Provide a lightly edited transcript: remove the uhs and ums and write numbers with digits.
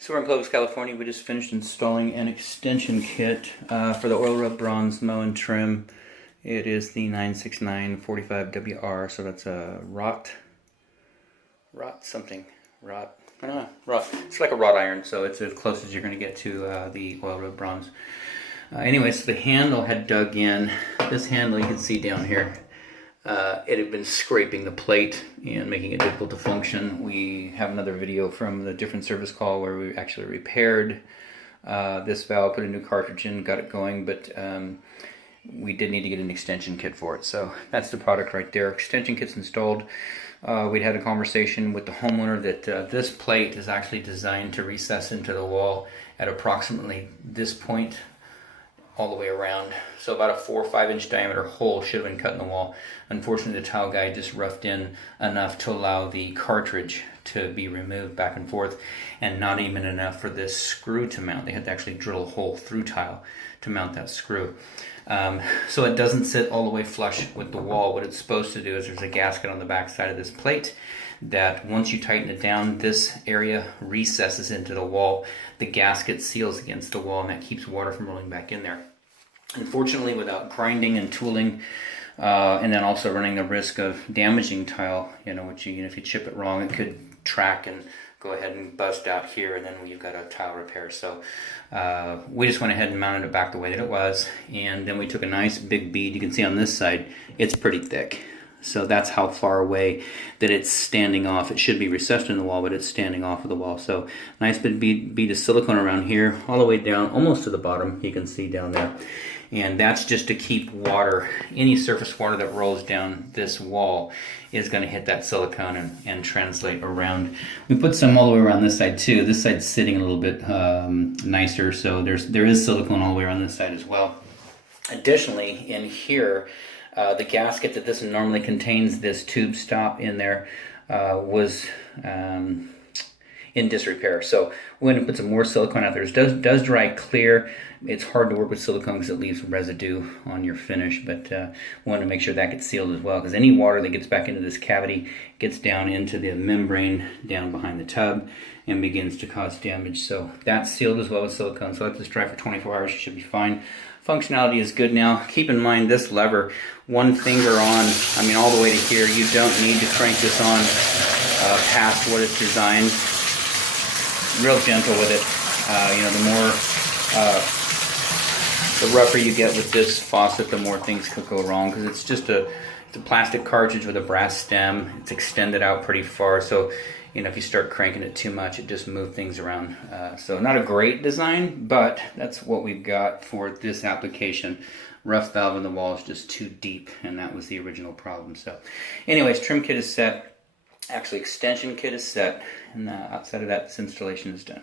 So we're in Clovis, California. We just finished installing an extension kit for the oil rub bronze mow and trim. It is the 96945WR, so that's a rot. It's like a wrought iron, so it's as close as you're going to get to the oil rub bronze. Anyway, so the handle had dug in. This handle you can see down here. It had been scraping the plate and making it difficult to function. We have another video from the different service call where we actually repaired this valve, put a new cartridge in, got it going, but we did need to get an extension kit for it. So that's the product right there. Extension kit's installed. We'd had a conversation with the homeowner that this plate is actually designed to recess into the wall at approximately this point all the way around. So about a 4 or 5 inch diameter hole should have been cut in the wall. Unfortunately, the tile guy just roughed in enough to allow the cartridge to be removed back and forth, and not even enough for this screw to mount. They had to actually drill a hole through tile to mount that screw. So it doesn't sit all the way flush with the wall. What it's supposed to do is there's a gasket on the back side of this plate that once you tighten it down, this area recesses into the wall. The gasket seals against the wall, and that keeps water from rolling back in there. Unfortunately, without grinding and tooling, and then also running the risk of damaging tile, which if you chip it wrong, it could track and go ahead and bust out here, and then you've got a tile repair. So we just went ahead and mounted it back the way that it was, and then we took a nice big bead. You can see on this side, it's pretty thick. So that's how far away that it's standing off. It should be recessed in the wall, but it's standing off of the wall. So nice big bead of silicone around here, all the way down, almost to the bottom, you can see down there. And that's just to keep water, any surface water that rolls down this wall is going to hit that silicone and translate around. We put some all the way around this side too. This side's sitting a little bit nicer, so there is silicone all the way around this side as well. Additionally, in here, the gasket that this normally contains, this tube stop in there, was in disrepair. So we're going to put some more silicone out there. It does dry clear. It's hard to work with silicone because it leaves residue on your finish, but we want to make sure that gets sealed as well, because any water that gets back into this cavity gets down into the membrane down behind the tub and begins to cause damage. So that's sealed as well with silicone. So let this dry for 24 hours. You should be fine. Functionality is good now. Keep in mind this lever, one finger on, all the way to here. You don't need to crank this on past what it's designed. Real gentle with it. The rougher you get with this faucet, the more things could go wrong, because it's just it's a plastic cartridge with a brass stem. It's extended out pretty far, so if you start cranking it too much, it just moves things around. So not a great design, but that's what we've got for this application. Rough valve in the wall is just too deep, and that was the original problem. So anyways, trim kit is set. Actually, extension kit is set, and outside of that, this installation is done.